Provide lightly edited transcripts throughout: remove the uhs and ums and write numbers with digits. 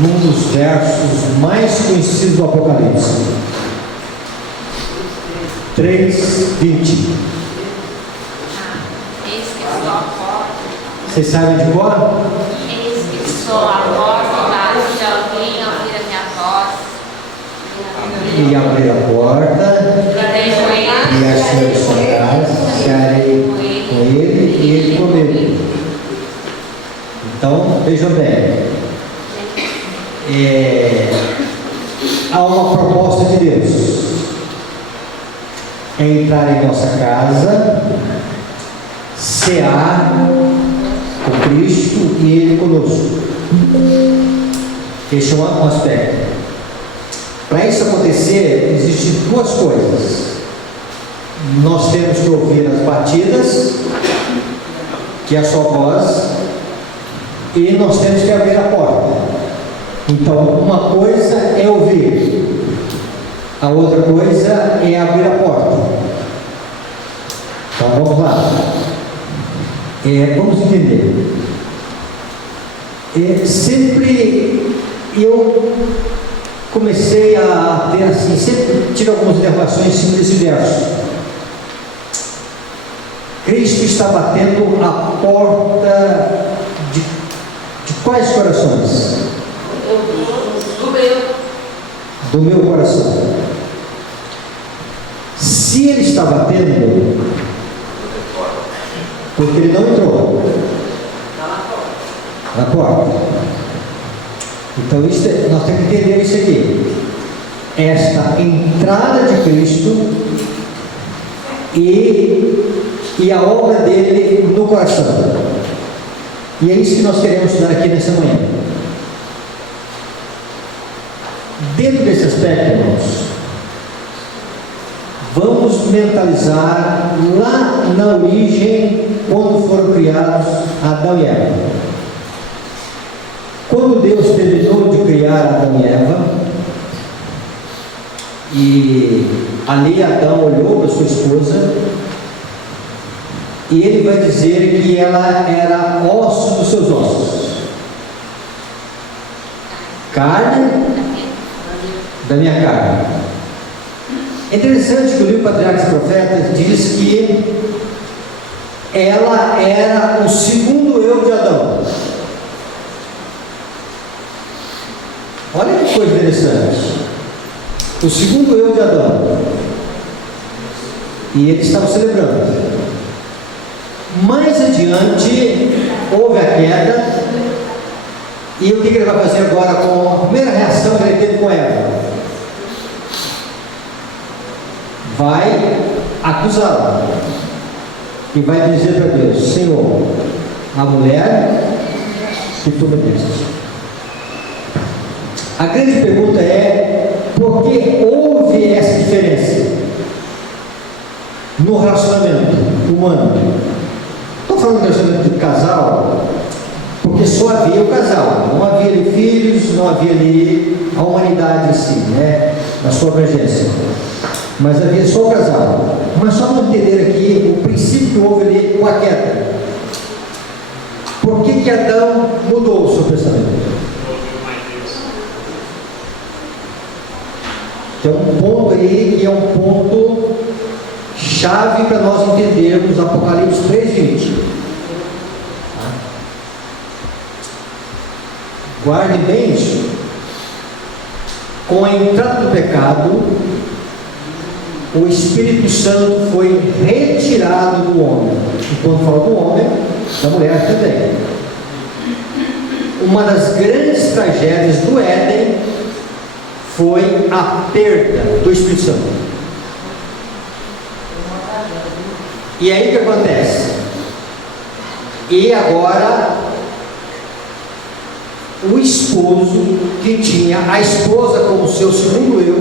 num dos versos mais conhecidos do Apocalipse. 3:20. Eis que estou à porta. Vocês sabem de cor? Eis que estou à porta, se alguém ouvir a minha voz. E abrir a porta, Entrarei com ele, e achei a sua casa, cearei com ele e ele comigo. Então, vejam bem, há uma proposta de Deus, é entrar em nossa casa, cear com Cristo e Ele conosco. Esse é um aspecto. Para isso acontecer, existem duas coisas. Nós temos que ouvir as batidas, que é a sua voz, e nós temos que abrir a porta. Então, uma coisa é ouvir, a outra coisa é abrir a porta. Então, vamos lá. Vamos entender. Sempre eu comecei a ter assim, sempre tive algumas interrogações em cima desse verso. Cristo está batendo a porta de quais corações? Do meu coração. Se ele está batendo, porque ele não entrou na porta. Então nós temos que entender isso aqui. Esta entrada de Cristo e a obra dele no coração. E é isso que nós queremos estudar aqui nessa manhã. Dentro desse aspecto, irmãos, vamos mentalizar lá na origem, quando foram criados Adão e Eva. Quando Deus terminou de criar Adão e Eva, e ali Adão olhou para sua esposa, e ele vai dizer que ela era osso dos seus ossos, carne da minha carne. É interessante que o livro Patriarcas e Profetas diz que ela era o segundo eu de Adão. Olha que coisa interessante. O segundo eu de Adão. E eles estavam celebrando. Mais adiante, houve a queda. E o que ele vai fazer agora com a primeira reação que ele teve com Eva? Vai acusá-la. E vai dizer para Deus: Senhor, a mulher que tu me deste. A grande pergunta é: por que houve essa diferença no relacionamento humano? Estou falando do relacionamento de casal, porque só havia o casal, não havia ali filhos, não havia ali a humanidade em si, né, na sua abrangência, mas havia só o casal. Mas só para entender aqui o princípio que houve ali com a queda. Por que Adão mudou o seu pensamento? Tem um ponto aí que é um ponto chave para nós entendermos Apocalipse 3:20. Guarde bem isso. Com a entrada do pecado, o Espírito Santo foi retirado do homem. E quando falo do homem, da mulher também. Uma das grandes tragédias do Éden foi a perda do Espírito Santo. E aí o que acontece? E agora o esposo, que tinha a esposa como seu segundo eu,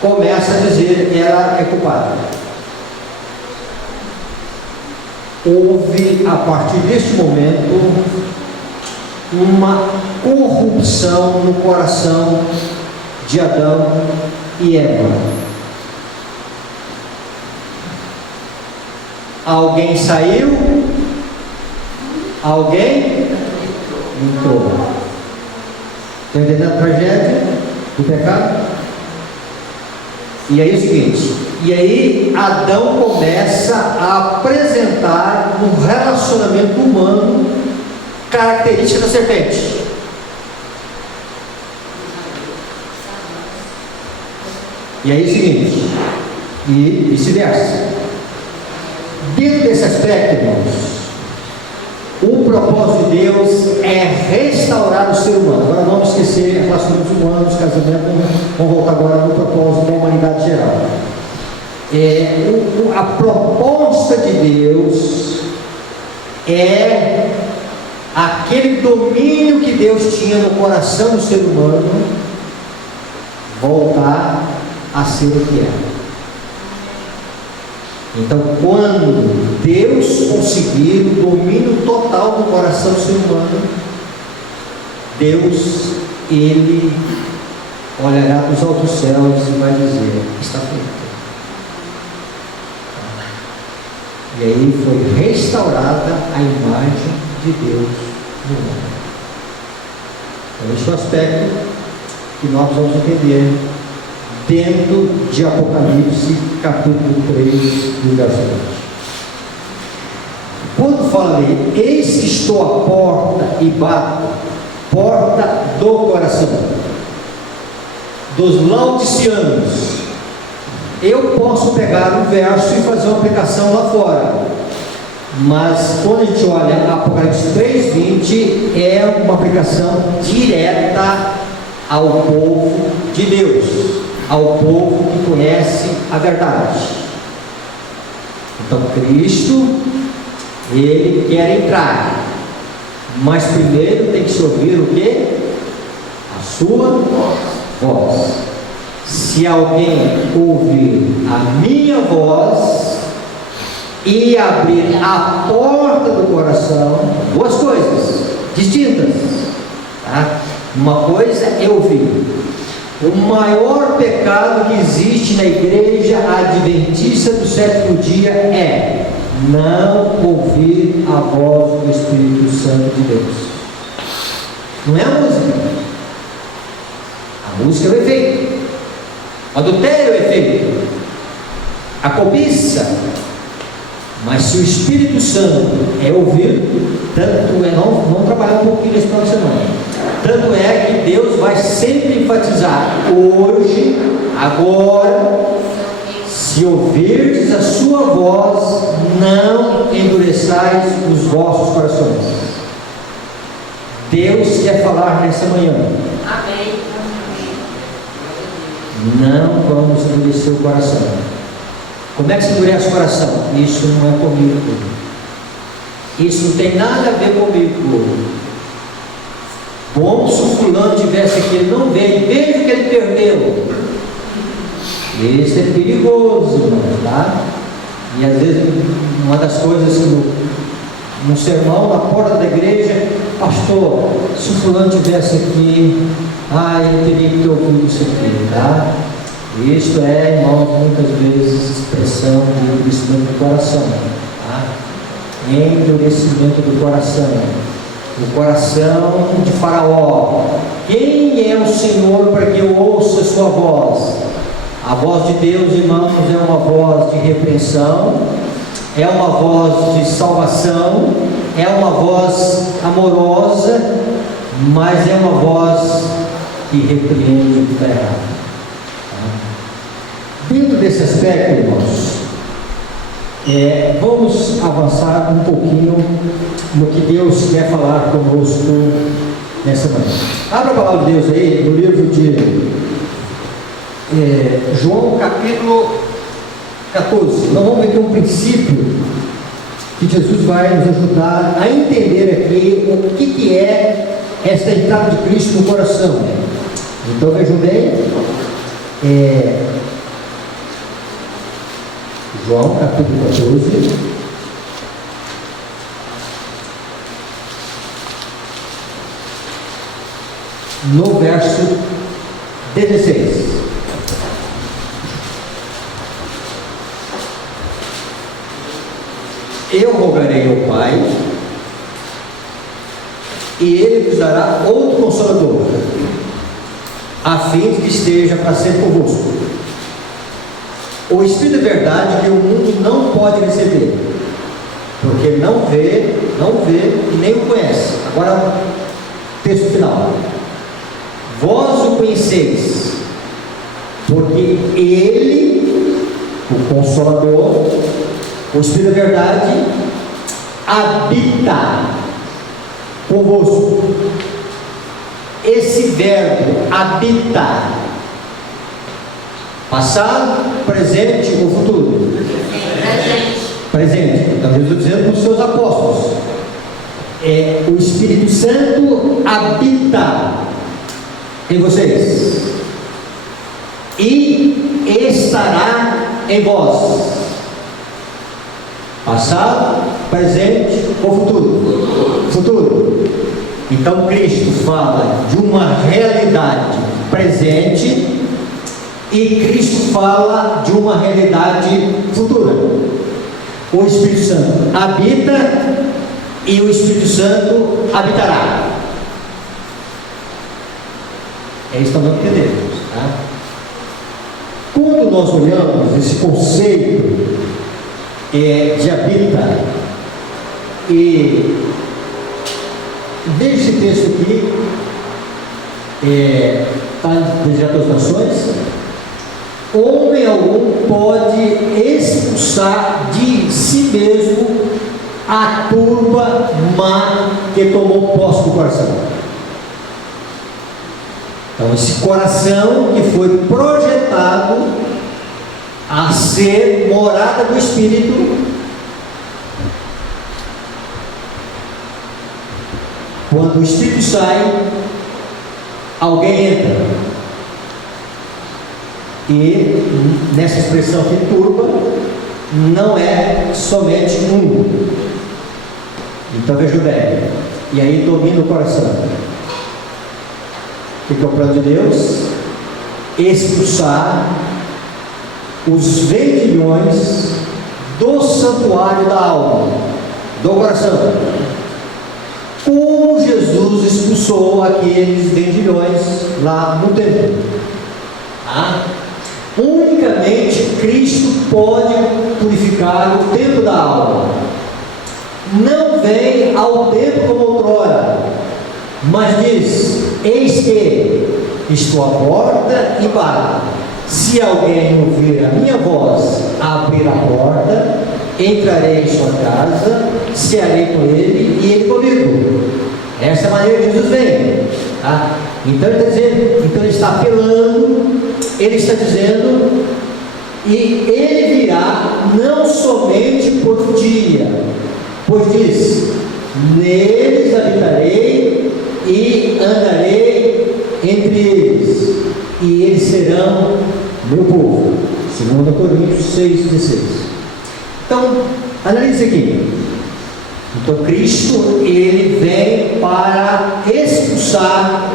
começa a dizer que ela é culpada. Houve, a partir deste momento, uma corrupção no coração de Adão e Eva. Alguém saiu, alguém entrou. Estão entendendo a tragédia do pecado? E aí é o seguinte, e aí Adão começa a apresentar no relacionamento humano características da serpente. E aí é o seguinte, e vice-versa. Dentro desse aspecto, irmãos, o propósito de Deus é restaurar o ser humano. Agora vamos esquecer relacionamentos humanos, casamento, vamos voltar agora no propósito da humanidade geral. A proposta de Deus é aquele domínio que Deus tinha no coração do ser humano voltar a ser o que é. Então, quando Deus conseguir o domínio total do coração do ser humano, Deus, Ele olhará dos altos céus e vai dizer: está feito. E aí foi restaurada a imagem de Deus no mundo. Então, esse é o aspecto que nós vamos entender dentro de Apocalipse, capítulo 3, do verso 20. Quando fala ali, eis que estou à porta e bato, porta do coração, dos laodiceanos, eu posso pegar um verso e fazer uma aplicação lá fora, mas quando a gente olha Apocalipse 3:20, é uma aplicação direta ao povo de Deus, ao povo que conhece a verdade. Então Cristo, Ele quer entrar, mas primeiro tem que se ouvir o quê? A sua voz. Se alguém ouvir a minha voz e abrir a porta do coração, duas coisas distintas, tá? Uma coisa é ouvir. O maior pecado que existe na igreja adventista do sétimo dia é não ouvir a voz do Espírito Santo de Deus. Não é a música. A música é o efeito. O adultério é o efeito. A cobiça. Mas se o Espírito Santo é ouvido, tanto é, vamos trabalhar um pouquinho nesse final de semana. Tanto é que Deus vai sempre enfatizar: hoje, agora, se ouvirdes a sua voz, não endureçais os vossos corações. Deus quer falar nessa manhã. Amém. Não vamos endurecer o coração. Como é que se endurece o coração? Isso não é comigo. Isso não tem nada a ver comigo. Bom, se o fulano tivesse aqui, ele não veio, veja o que ele perdeu. Isso é perigoso, irmão, tá? E às vezes, uma das coisas que no sermão, na porta da igreja, pastor, se o fulano tivesse aqui, eu teria que ter ouvido isso aqui, tá? Isso é, irmãos, muitas vezes expressão de endurecimento do coração, tá? Endurecimento do coração. O coração de Faraó. Quem é o Senhor para que eu ouça a sua voz? A voz de Deus, irmãos, é uma voz de repreensão, é uma voz de salvação, é uma voz amorosa, mas é uma voz que repreende o que está errado. Dentro desse aspecto, irmãos, vamos avançar um pouquinho no que Deus quer falar conosco nessa manhã. Abra a palavra de Deus aí, no livro de João, capítulo 14. Nós vamos ver aqui um princípio que Jesus vai nos ajudar a entender aqui o que é esta entrada de Cristo no coração. Então vejam bem, João capítulo 14, no verso 16. Eu rogarei ao Pai, e Ele vos dará outro Consolador, a fim de que esteja para sempre convosco. O Espírito é verdade que o mundo não pode receber, porque não vê e nem o conhece. Agora, texto final. Vós o conheceis, porque Ele, o Consolador, o Espírito da verdade, habita convosco. Esse verbo habitar, passado, presente ou futuro? Presente. Então Jesus está dizendo para os seus apóstolos, o Espírito Santo habita em vocês e estará em vós. Passado, presente ou futuro? Futuro. Então Cristo fala de uma realidade presente e Cristo fala de uma realidade futura. O Espírito Santo habita e o Espírito Santo habitará. É isso que nós entendemos, tá? Quando nós olhamos esse conceito de habita, e veja esse texto aqui, está nas Atualizações. Homem algum pode expulsar de si mesmo a turba má que tomou posse do coração. Então, esse coração que foi projetado a ser morada do Espírito, quando o Espírito sai, alguém entra. E nessa expressão que turba, não é somente um. Então veja bem, e aí domina o coração. O que é o plano de Deus? Expulsar os vendilhões do santuário da alma, do coração. Como Jesus expulsou aqueles vendilhões lá no templo. Unicamente Cristo pode purificar o templo da alma. Não vem ao templo como outrora, mas diz: eis que estou à porta e bato. Se alguém ouvir a minha voz, abrir a porta, entrarei em sua casa, cearei com ele e ele comigo. Essa é a maneira que Jesus vem, tá? Então ele está dizendo, então ele está apelando, ele está dizendo, e ele virá não somente por um dia, pois diz: neles habitarei e andarei entre eles, e eles serão meu povo. 2 Coríntios 6,16. Então, analise aqui. Então Cristo, ele vem para expulsar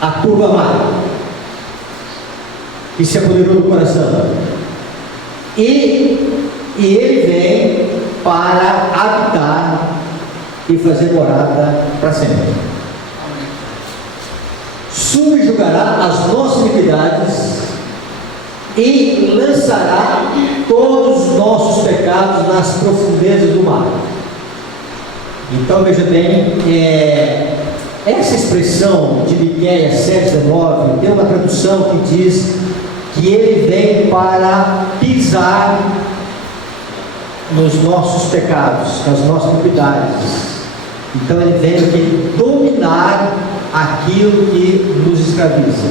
a turba má que se apoderou do coração, e ele vem para habitar e fazer morada para sempre. Subjugará as nossas iniquidades e lançará todos os nossos pecados nas profundezas do mar. Então veja bem, essa expressão de Miqueias 7,19 tem uma tradução que diz que ele vem para pisar nos nossos pecados, nas nossas iniquidades. Então ele vem aqui dominar aquilo que nos escraviza.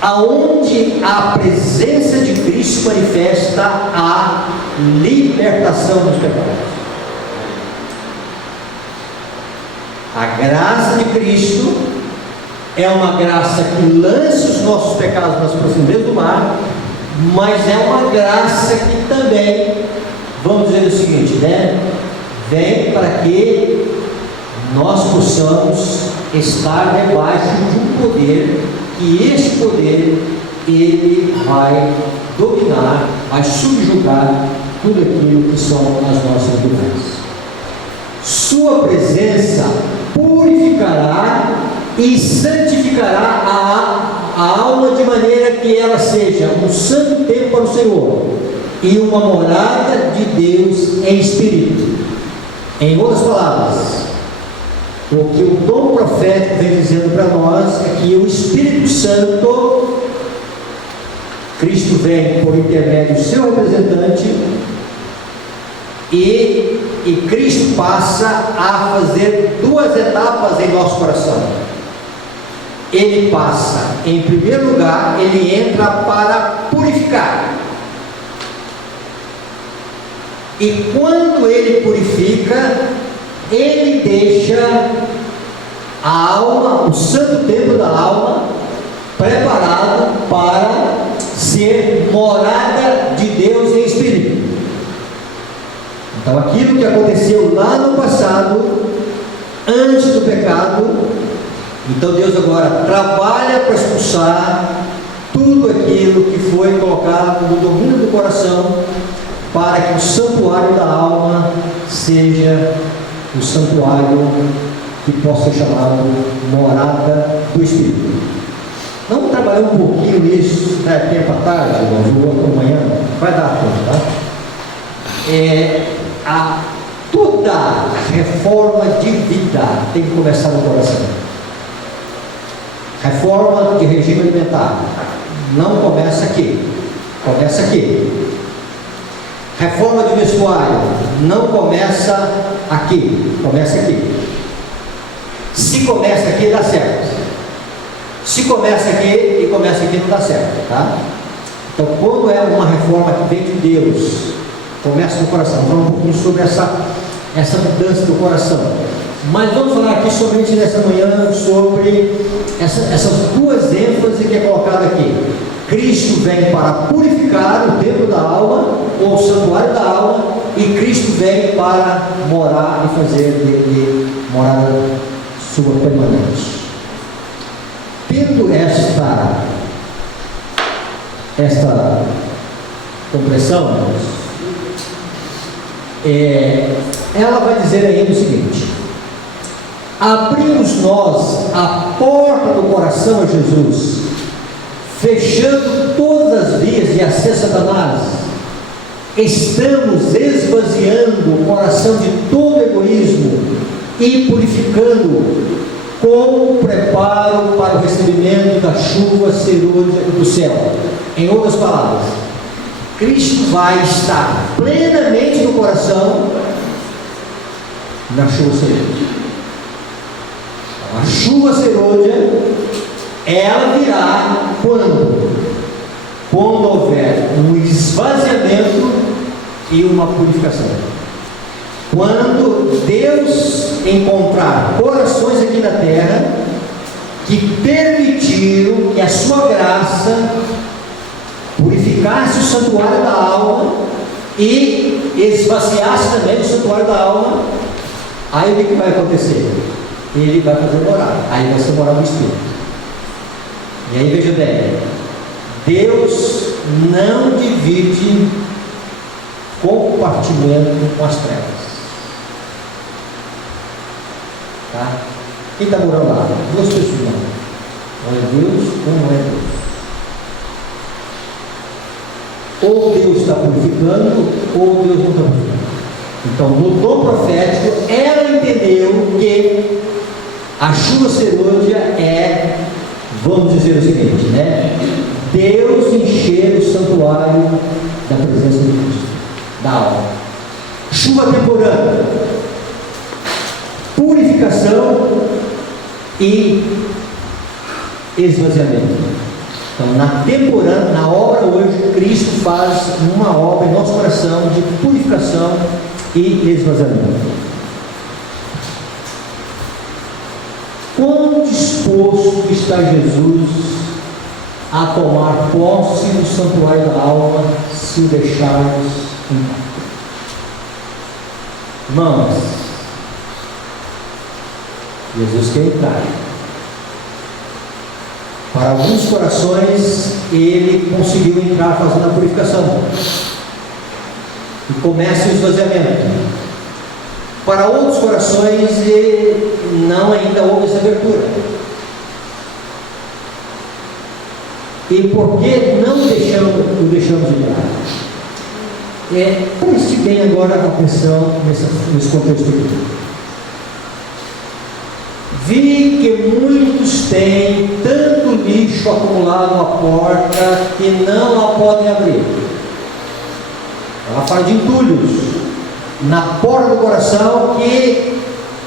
Aonde a presença de Cristo manifesta a libertação dos pecados. A graça de Cristo é uma graça que lança os nossos pecados nas profundezas do mar, mas é uma graça que também, vamos dizer o seguinte, né? Vem para que nós possamos estar debaixo de um poder, que este poder, ele vai dominar, vai subjugar tudo aquilo que são as nossas vidas. Sua presença purificará e santificará a alma de maneira que ela seja um santo templo para o Senhor e uma morada de Deus em espírito. Em outras palavras, o que o dom profético vem dizendo para nós é que o Espírito Santo, Cristo vem por intermédio do seu representante e Cristo passa a fazer duas etapas em nosso coração. Ele passa, em primeiro lugar, ele entra para purificar. E quando ele purifica, ele deixa a alma, o santo templo da alma, preparado para ser morada de Deus em espírito. Então, aquilo que aconteceu lá no passado, antes do pecado, então Deus agora trabalha para expulsar tudo aquilo que foi colocado no domínio do coração, para que o santuário da alma seja o santuário que possa ser chamado morada do Espírito. Vamos trabalhar um pouquinho nisso, né? Tempo à tarde, irmãos, ou amanhã, vai dar tempo, tá? Toda reforma de vida tem que começar no coração. Reforma de regime alimentar não começa aqui, começa aqui. Reforma de vestuário não começa aqui, começa aqui. Se começa aqui, dá certo. Se começa aqui e começa aqui, não dá certo, tá? Então, quando é uma reforma que vem de Deus, começa no coração. Vamos falar um pouquinho sobre essa mudança do coração. Mas vamos falar aqui somente nessa manhã sobre essas duas ênfases que é colocada aqui. Cristo vem para purificar o templo da alma, ou o santuário da alma, e Cristo vem para morar e fazer dele morada sua permanente. Tendo esta compreensão, ela vai dizer ainda o seguinte: abrimos nós a porta do coração a Jesus, fechando todas as vias de acesso a Satanás. Estamos esvaziando o coração de todo egoísmo e purificando com preparo para o recebimento da chuva cerúlea do céu. Em outras palavras, Cristo vai estar plenamente no coração na chuva cerúlea. A chuva cerúlea, ela virá quando houver um esvaziamento e uma purificação. Quando Deus encontrar corações aqui na terra que permitiram que a sua graça purificasse o santuário da alma e esvaziasse também o santuário da alma, aí o que vai acontecer? Ele vai fazer morada, aí vai ser morada do Espírito. E aí veja bem, Deus não divide compartimento com as trevas. Tá? Quem está morando lá? Duas pessoas. Um é Deus, um não é Deus. Ou Deus está purificando, ou Deus não está purificando. Então, no dom profético, ela entendeu que a chuva cerúlea é, vamos dizer o seguinte, né? Deus encher o santuário da presença de Cristo, da alma. Chuva temporânea, purificação e esvaziamento. Então, na obra hoje, Cristo faz uma obra em nosso coração de purificação e esvaziamento. Quão disposto está Jesus a tomar posse do santuário da alma se o deixarmos em paz? Irmãos, Jesus quer entrar. Para alguns corações, ele conseguiu entrar fazendo a purificação. E começa o esvaziamento. Para outros corações, não ainda houve essa abertura. E por que não o deixamos entrar? Preste bem agora a atenção nesse contexto aqui. Vi que muitos têm tanto lixo acumulado à porta que não a podem abrir. Ela fala de entulhos na porta do coração que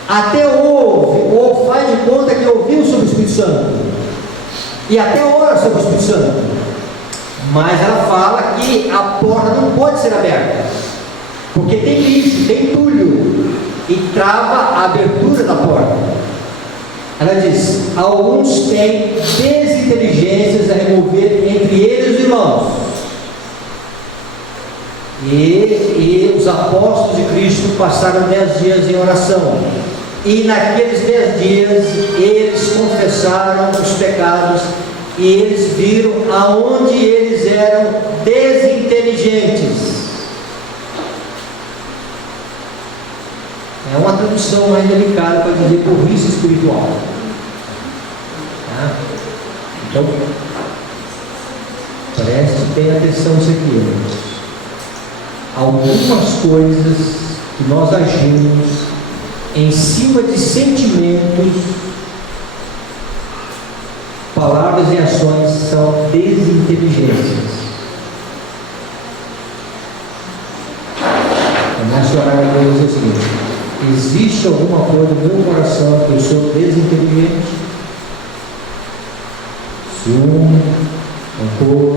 até ouve, ou faz de conta que ouviu sobre o Espírito Santo, e até ora sobre o Espírito Santo, mas ela fala que a porta não pode ser aberta, porque tem lixo, tem entulho, e trava a abertura da porta. Ela diz: alguns têm desinteligências a remover entre eles e os irmãos. E os apóstolos de Cristo passaram 10 dias em oração, e naqueles 10 dias eles confessaram os pecados, e eles viram aonde eles eram desinteligentes. É uma tradução mais delicada para dizer burrice espiritual. Tá? Então, preste bem atenção nisso aqui, irmãos. Algumas coisas que nós agimos em cima de sentimentos, palavras e ações são desinteligências. Começo a orar a Deus o seguinte: existe alguma coisa no meu coração que eu sou desinteligente? Ciúme, rancor,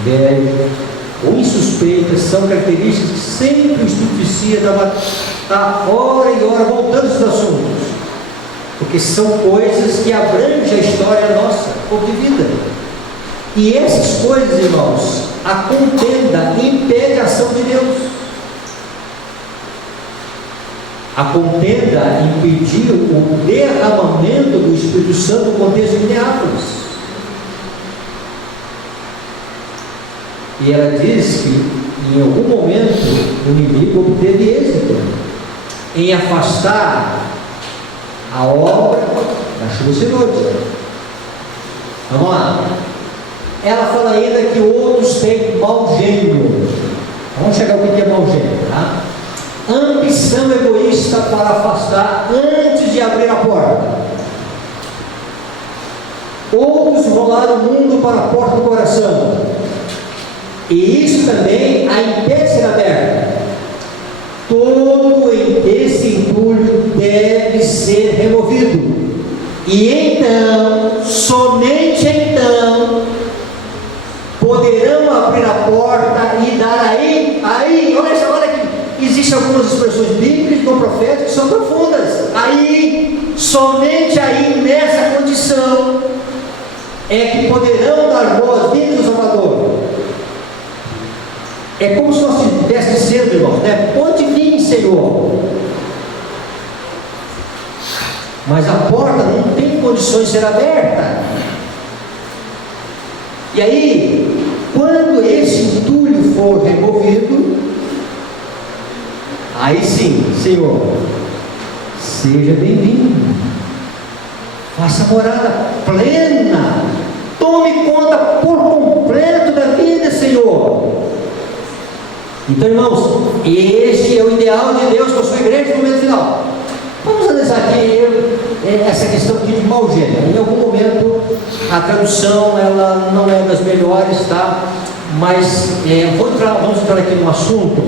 inveja ou insuspeita são características que sempre o Espírito vicia está hora e hora voltando esses assuntos, porque são coisas que abrangem a história nossa, pouco de vida. E essas coisas, irmãos, a contenda impede a ação de Deus. A contenda impediu o derramamento do Espírito Santo no contexto de Minneapolis. E ela diz que em algum momento o inimigo obteve êxito em afastar a obra da chuva cirúrgica. Vamos lá. Ela fala ainda que outros têm mau gênio. Vamos chegar ao que é mau gênio, tá? Ambição egoísta para afastar antes de abrir a porta. Outros rolaram o mundo para a porta do coração, e isso também a impede de ser aberta. Todo esse entulho deve ser removido, e então, somente então, poderão abrir a porta e dar aí, olha que existem algumas expressões bíblicas não proféticas que são profundas. Aí, somente aí, nessa condição, é que poderão dar boas-vindas ao Salvador. É como se nós estivéssemos dizendo, irmãos, né? Pode vir, Senhor. Mas a porta não tem condições de ser aberta. E aí, quando esse entulho for removido, aí sim, Senhor, seja bem-vindo. Faça morada plena. Tome conta por completo da vida, Senhor. Então, irmãos, este é o ideal de Deus com a sua igreja no momento final. Vamos analisar aqui essa questão aqui de mau gênio. Em algum momento a tradução ela não é das melhores, tá? Mas vamos entrar aqui no assunto.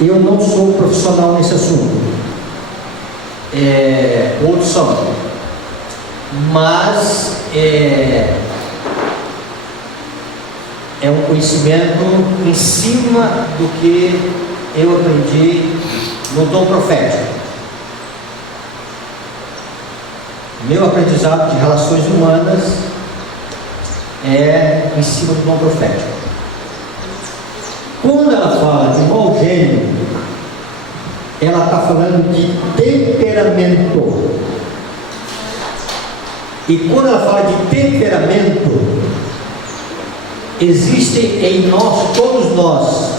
Eu não sou profissional nesse assunto. Outros são. Mas é um conhecimento em cima do que eu aprendi no dom profético. Meu aprendizado de relações humanas é em cima do dom profético. Quando ela fala de mau gênio, ela está falando de temperamento. E quando ela fala de temperamento, existem em nós, todos nós,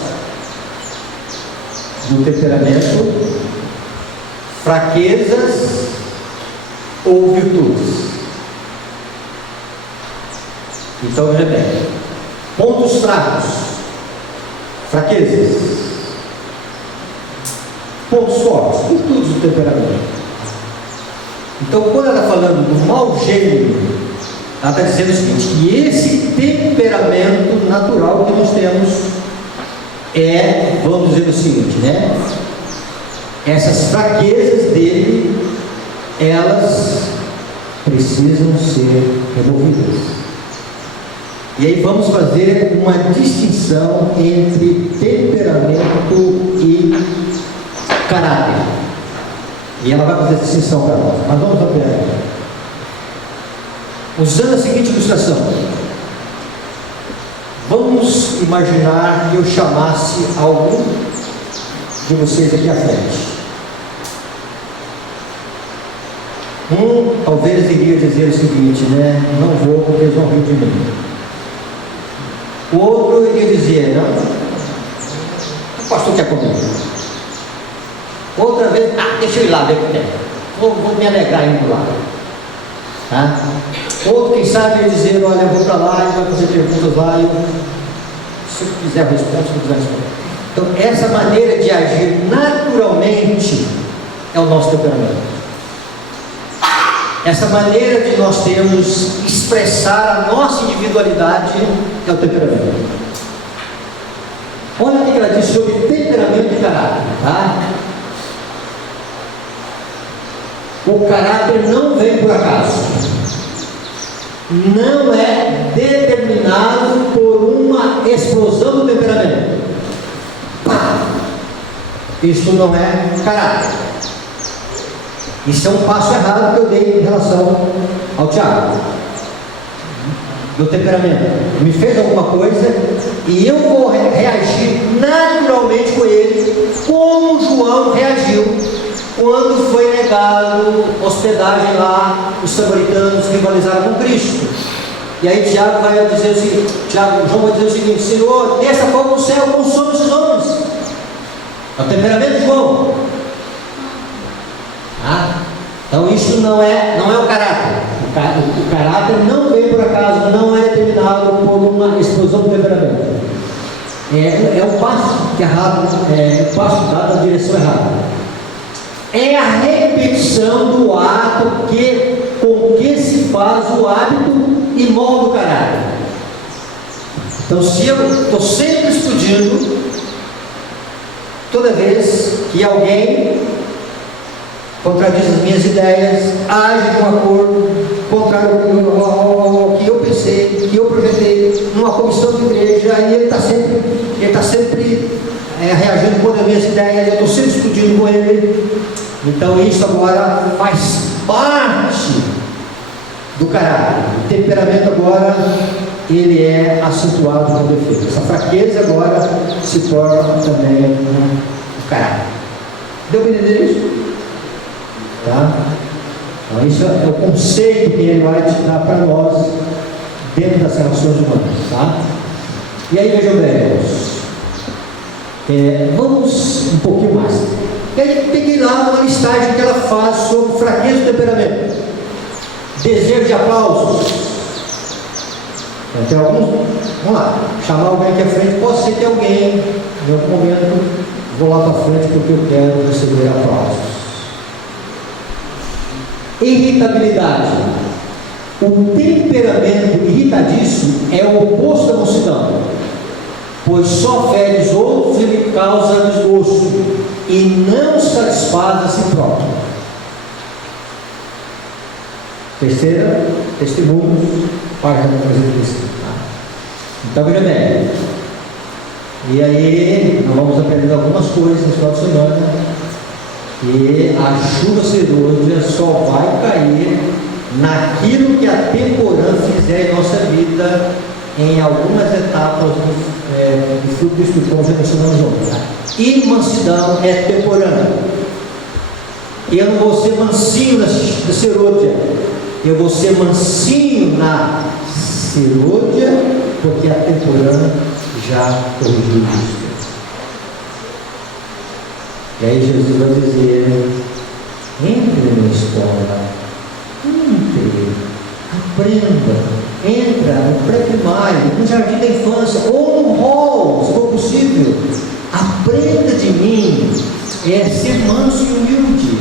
no temperamento, fraquezas ou virtudes. Então veja bem, pontos fracos, fraquezas, pontos fortes, virtudes do temperamento. Então, quando ela está falando do mau gênio, ela está dizendo o seguinte, que esse temperamento natural que nós temos vamos dizer o seguinte, né? Essas fraquezas dele, elas precisam ser removidas. E aí vamos fazer uma distinção entre temperamento e caráter. E ela vai fazer essa distinção para nós. Mas vamos ampliar. Usando a seguinte ilustração. Vamos imaginar que eu chamasse algum de vocês aqui à frente. Talvez iria dizer o seguinte, né? Não vou porque eles vão rir de mim. O outro iria dizer, não, o pastor quer comer. Outra vez, deixa eu ir lá ver o que tem. Vou me alegrar indo lá. Tá? Outro, quem sabe, ia dizer, olha, eu vou para lá e vai fazer perguntas lá e se quiser responder, se quiser responder. Então, essa maneira de agir naturalmente é o nosso temperamento. Essa maneira de nós termos expressar a nossa individualidade é o temperamento. Olha o que ela diz sobre temperamento e caráter. Tá? O caráter não vem por acaso. Não é determinado por uma explosão do temperamento. Isso não é caráter. Isso é um passo errado que eu dei em relação ao Tiago. Do temperamento. Me fez alguma coisa e eu vou reagir naturalmente com ele, como João reagiu quando foi negado hospedagem lá, os samaritanos rivalizaram com Cristo. E aí Tiago vai dizer o seguinte, João vai dizer o seguinte, Senhor, desça fogo do céu, consome esses homens. É o temperamento de João. Então isso não é o caráter. O caráter não vem por acaso, não é determinado por uma explosão do temperamento. É o passo errado, o passo dado na direção errada. É a repetição do ato com que se faz o hábito e molda o caráter. Então, se eu estou sempre explodindo, toda vez que alguém contradiz as minhas ideias, age de um acordo contrário ao que eu pensei, que eu projetei numa comissão de igreja, aí ele está sempre reagindo contra as minhas ideias, eu estou sempre explodindo com ele. Então isso agora faz parte do caráter. O temperamento agora, ele é acentuado com defeito. Essa fraqueza agora se torna também o caráter. Deu para entender isso? Tá? Então isso é o conceito que ele vai te dar para nós dentro das relações humanas. Tá? E aí vejam bem, vamos um pouquinho mais. E aí peguei lá uma listagem que ela faz sobre fraqueza do temperamento, desejo de aplausos. Tem alguns, vamos lá, chamar alguém aqui à frente, pode ser que alguém, em algum momento, vou lá para frente porque eu quero receber aplausos. Irritabilidade. O temperamento irritadiço é o oposto da mansidão, pois só fere os outros e lhe causa desgosto, e não satisfaz a si próprio. Terceira, testemunhos, página 305. Então veja bem, e aí nós vamos aprender algumas coisas no final de semana, que a chuva serôdia só vai cair naquilo que a temporã fizer em nossa vida, em algumas etapas do fruto do Espírito, como já mencionamos ontem. E mansidão é temporânea. Eu não vou ser mansinho na serôdia, eu vou ser mansinho na serôdia, porque a temporã já corrigiu isso. E aí Jesus vai dizer, entre na escola, entre, aprenda, entra no pré-primário, no jardim da infância, ou no hall, se for possível. Aprenda de mim, é ser manso e humilde,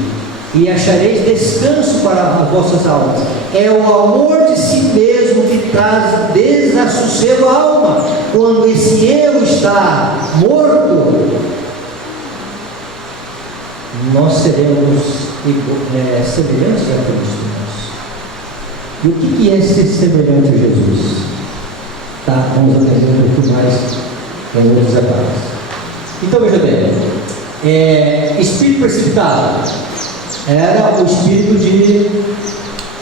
e achareis descanso para as vossas almas. É o amor de si mesmo que traz desassossego à alma. Quando esse eu está morto, nós seremos semelhantes a Cristo. E o que é ser semelhante a Jesus? Tá, vamos aprender um pouco mais em outros detalhes. Então veja bem, espírito precipitado era o espírito de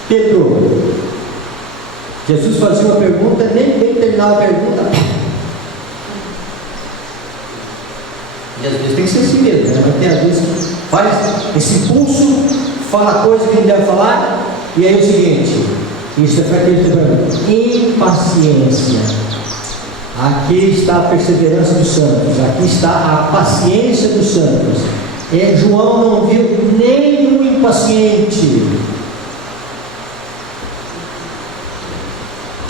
Pedro. Jesus fazia uma pergunta, nem terminava a pergunta. E às vezes tem que ser assim mesmo, né? Porque às vezes faz esse impulso, fala coisa que não deve falar, e aí é o seguinte: isso é fraqueza, impaciência. Aqui está a perseverança dos santos, aqui está a paciência dos santos. João não viu nenhum impaciente.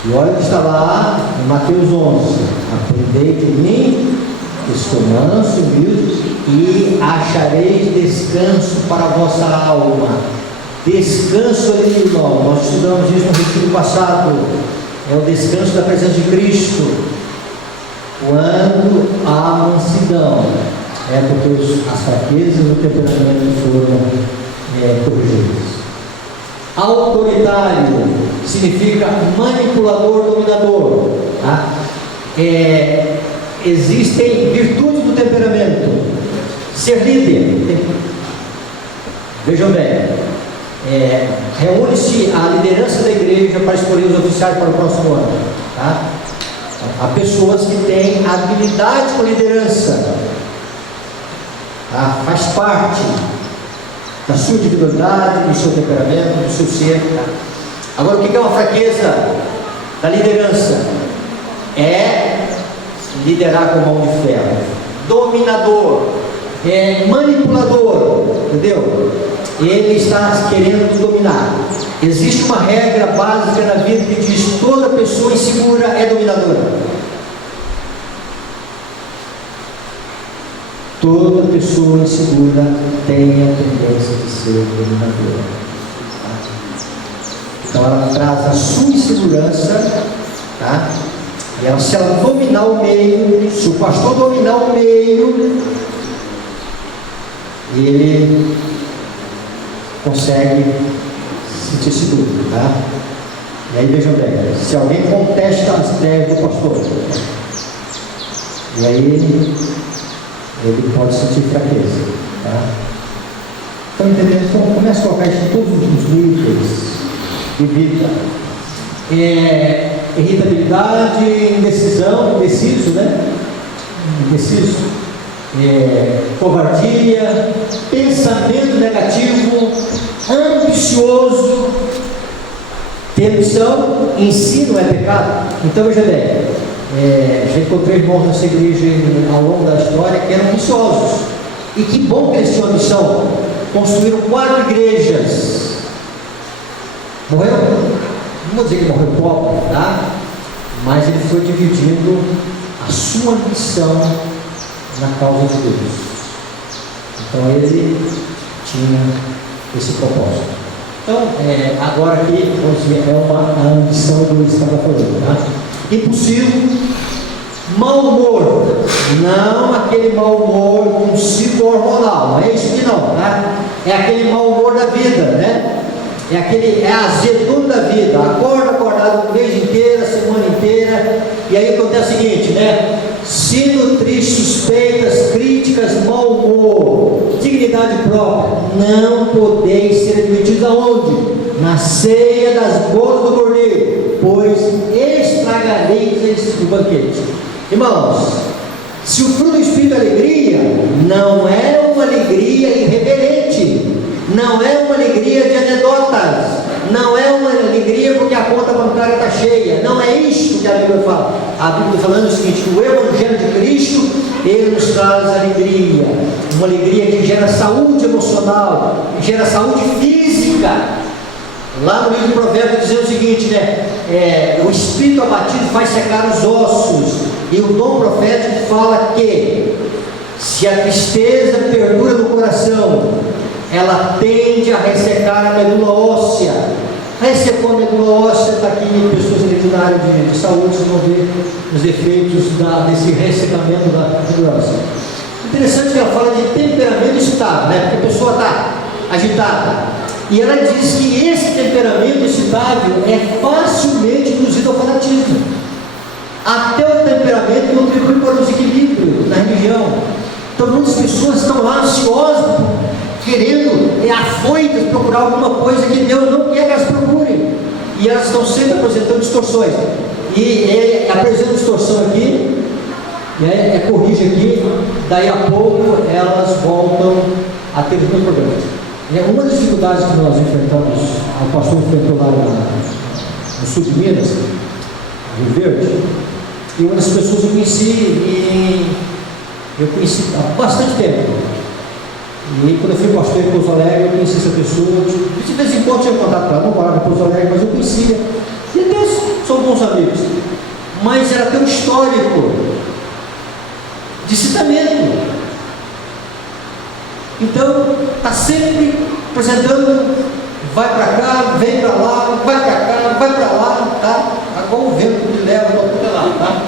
E olha o que está lá em Mateus 11: aprendei de mim, estou manso, humilde, e achareis descanso para a vossa alma. Descanso ali, irmão, nós estudamos isso no retiro passado. É o descanso da presença de Cristo. Quando há mansidão, é porque as fraquezas do temperamento foram corrigidas. Autoritário significa manipulador, dominador. Tá? Existem virtudes do temperamento. Ser líder. Vejam bem, reúne-se a liderança da igreja para escolher os oficiais para o próximo ano. Tá? Há pessoas que têm habilidade com liderança. Tá? Faz parte da sua individualidade, do seu temperamento, do seu ser. Tá? Agora, o que é uma fraqueza da liderança? É liderar com mão de ferro. Dominador, manipulador, entendeu? Ele está querendo dominar. Existe uma regra básica na vida que diz: toda pessoa insegura é dominadora. Toda pessoa insegura tem a tendência de ser dominadora. Então ela traz a sua insegurança, tá? E ela, se ela dominar o meio, se o pastor dominar o meio, ele consegue se sentir seguro, tá? E aí vejam bem, se alguém contesta as ideias do pastor, e aí ele pode sentir fraqueza, tá? Estão entendendo? Então começa a colocar isso em todos os níveis de vida. Irritabilidade, indecisão, indeciso, né? Indeciso. Covardia, pensamento negativo, ambicioso. Ter ambição em si não é pecado. Então veja bem, já encontrei irmãos nessa igreja ao longo da história que eram ambiciosos, e que bom que eles tinham ambição. Construíram 4 igrejas. Morreram, não vou dizer que morreu pobre, tá? Mas ele foi dividindo a sua ambição na causa de Deus. Então ele tinha esse propósito. Então, agora aqui, vamos dizer, é uma ambição do que estava falando, tá? Impulsivo, mau humor, não aquele mau humor psico-hormonal, não é isso que não, tá? É aquele mau humor da vida, né? É a azedume da vida. Acorda acordado o mês inteiro, a semana inteira, e aí acontece o seguinte, né? Se nutrir suspeitas, críticas, mau humor, dignidade própria, não podeis ser admitidos aonde? Na ceia das bodas do Cordeiro, pois estragareis o banquete. Irmãos, se o fruto do Espírito é alegria, não é uma alegria irreverente, não é uma alegria de anedotas, não é uma alegria porque a conta bancária está cheia, não é isso que a Bíblia fala. A Bíblia está falando o seguinte: que o Evangelho de Cristo, ele nos traz alegria, uma alegria que gera saúde emocional, que gera saúde física. Lá no livro de Provérbios dizendo o seguinte, né? O espírito abatido faz secar os ossos. E o dom profético fala que se a tristeza perdura no coração, ela tende a ressecar a medula óssea. Ressecou a medula óssea, está aqui pessoas na área de saúde, vocês vão ver os efeitos desse ressecamento da medula óssea. Interessante que ela fala de temperamento estável, né? Porque a pessoa está agitada. E ela diz que esse temperamento excitável é facilmente induzido ao fanatismo. Até o temperamento contribui para o desequilíbrio na religião. Então muitas pessoas estão lá ansiosas, querendo, afoitas, procurar alguma coisa que Deus não quer que elas procurem. E elas estão sempre apresentando distorções. E apresenta distorção aqui, corrige aqui, daí a pouco elas voltam a ter os mesmos problemas. Uma das dificuldades que nós enfrentamos, o pastor enfrentou lá no sul de Minas, Rio Verde, e uma das pessoas eu conheci há bastante tempo. E quando eu fui pastor em Pouso Alegre, eu conheci essa pessoa. De vez em quando tinha contato com ela, não morava em Pouso Alegre, mas eu conhecia. E Deus, são bons amigos. Mas ela tem um histórico de citamento. Então, está sempre apresentando, vai para cá, vem para lá, vai para cá, vai para lá, tá? Agora o vento que leva para tudo lá, tá?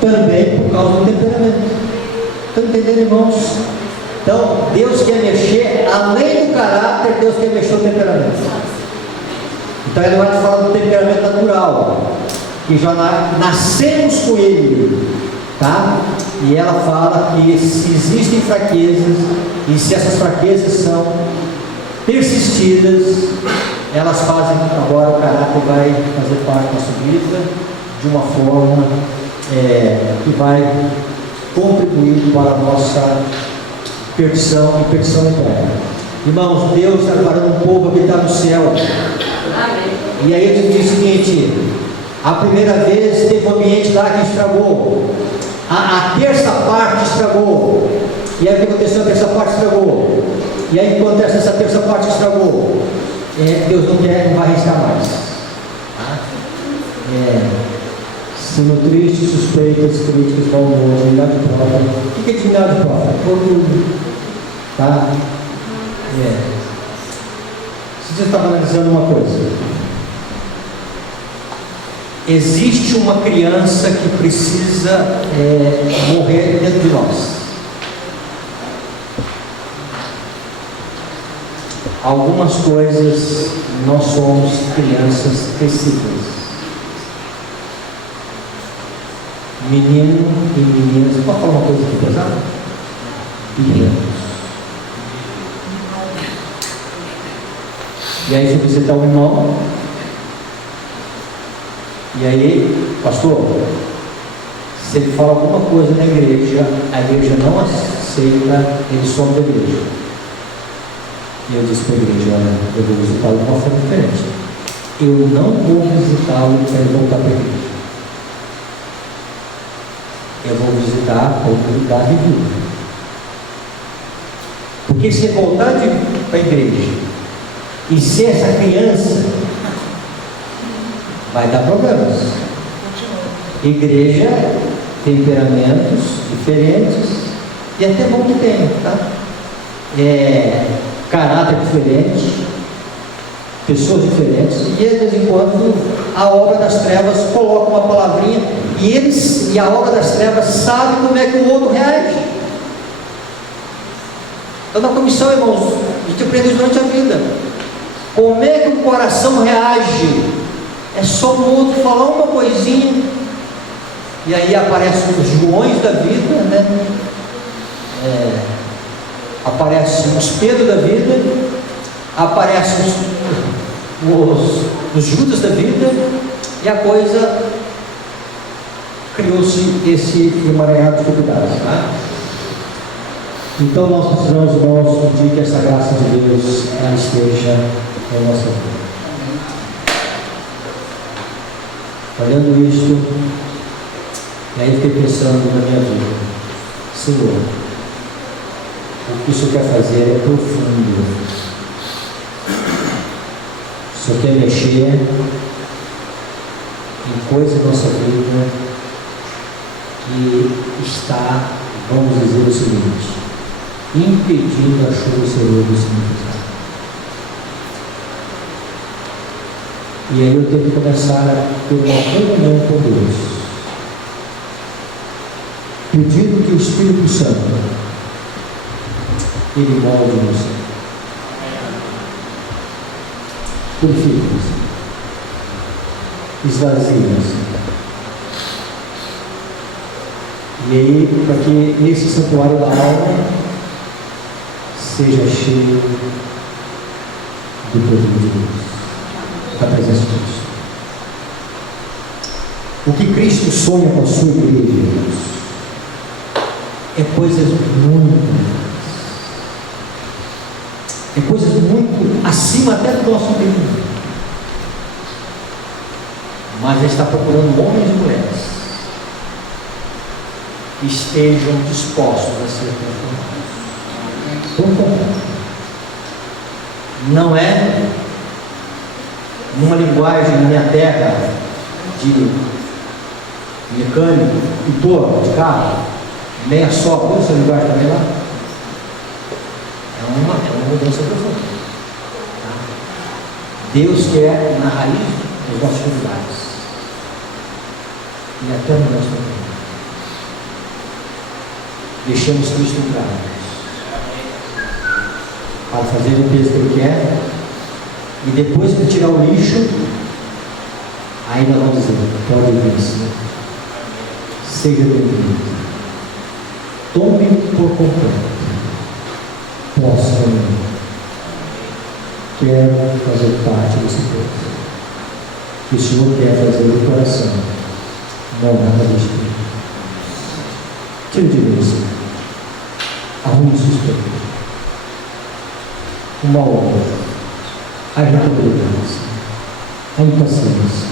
Também por causa do temperamento. Estão entendendo, irmãos? Então, Deus quer mexer, além do caráter, Deus quer mexer o temperamento. Então, ele vai te falar do temperamento natural, que já nascemos com ele, tá? E ela fala que se existem fraquezas, e se essas fraquezas são persistidas, elas fazem, agora o caráter vai fazer parte da nossa vida de uma forma que vai contribuir para a nossa perdição e perdição eterna. Irmãos, Deus está preparando um povo que está no céu. Amém. E aí ele diz o seguinte: a primeira vez teve um ambiente lá que estragou, a terça parte estragou, e aí o que aconteceu? A terça parte estragou, e aí o que acontece nessa terça parte que estragou? Deus não vai arriscar mais. Sendo triste, suspeitas, críticas, valor, dignidade própria. O que é dignidade própria? Orgulho. Tá? Se você estava analisando uma coisa, existe uma criança que precisa morrer dentro de nós. Algumas coisas nós somos crianças crescidas. Menino e meninas, pode falar uma coisa aqui pesada? Pequenos. E aí fui visitar um irmão. E aí, pastor, se ele fala alguma coisa na igreja, a igreja não aceita, ele some da igreja. E eu disse para a igreja: olha, eu vou visitá-lo de uma forma diferente. Eu não vou visitá-lo para ele voltar para a igreja. Eu vou visitar a oportunidade de vida. Porque se voltar para a igreja e ser essa criança, vai dar problemas. Igreja, temperamentos diferentes, e até bom que tem, tá? Caráter diferente, pessoas diferentes, e de vez em quando a obra das trevas coloca uma palavrinha, e a obra das trevas sabe como é que o outro reage. Então na comissão, irmãos, a gente aprende durante a vida como é que o coração reage. É só o outro falar uma coisinha, e aí aparecem os Joões da vida, né? Aparecem os Pedro da vida, aparecem os Judas da vida, e a coisa criou-se esse emaranhado de dificuldades, tá? Então nós precisamos, irmãos, pedir que essa graça de Deus ela esteja na nossa vida. Olhando isto, e aí fiquei pensando na minha vida: Senhor, o que o Senhor quer fazer é profundo. O Senhor quer mexer em coisas da nossa vida que está, vamos dizer o seguinte, impedindo a chuva do Senhor do Senhor. E aí eu tenho que começar a ter uma comunhão com Deus, pedindo que o Espírito Santo Ele molde você, purifique-se, esvazie-se. E aí, para que esse santuário da alma seja cheio do poder de Deus, da presença de Deus. O que Cristo sonha com a sua igreja, irmãos, é coisas muito acima até do nosso entendimento. Mas Ele está procurando homens e mulheres que estejam dispostos a ser transformados. Por favor. Não é numa linguagem na minha terra de mecânico, pintor de carro, meia só, essa linguagem também lá. É uma mudança profunda. Tá? Deus quer na raiz das nossas dificuldades e até no nosso momento. Deixamos Cristo entrar para fazer a limpeza que Ele quer, e depois de tirar o lixo, aí nós vamos dizer: pode vir, Senhor, seja bem-vindo, tome por completo, possa vir, quero fazer parte desse povo, que o Senhor quer fazer no coração, não nada de Espírito. Tire de mim, Senhor, arrume os espíritos, uma obra, a irritabilidade, a impaciência,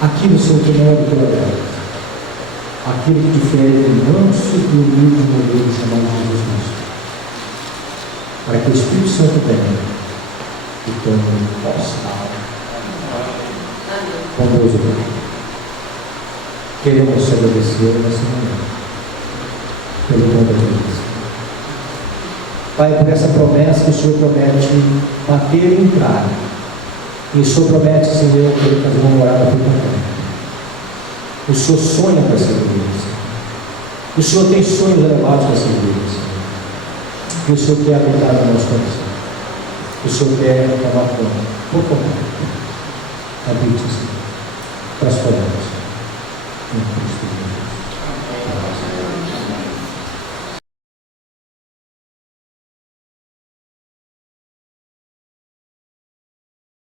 aquilo, Senhor, que não é do teu agrado, aquilo que difere do manso e humilde modelo chamado de Jesus, para que o Espírito Santo venha e tome posse da alma. Com Deus, queremos te agradecer nessa manhã pelo dom da vida. Pai, por essa promessa que o Senhor promete bater e entrar, e o Senhor promete, Senhor, que Ele fazer uma morada por completo. O Senhor sonha com essa igreja. O Senhor tem sonhos elevados com essa igreja. E o Senhor quer habitar no nosso coração. O Senhor quer tomar conta por completo. Habite-se, transformamos em Cristo Jesus.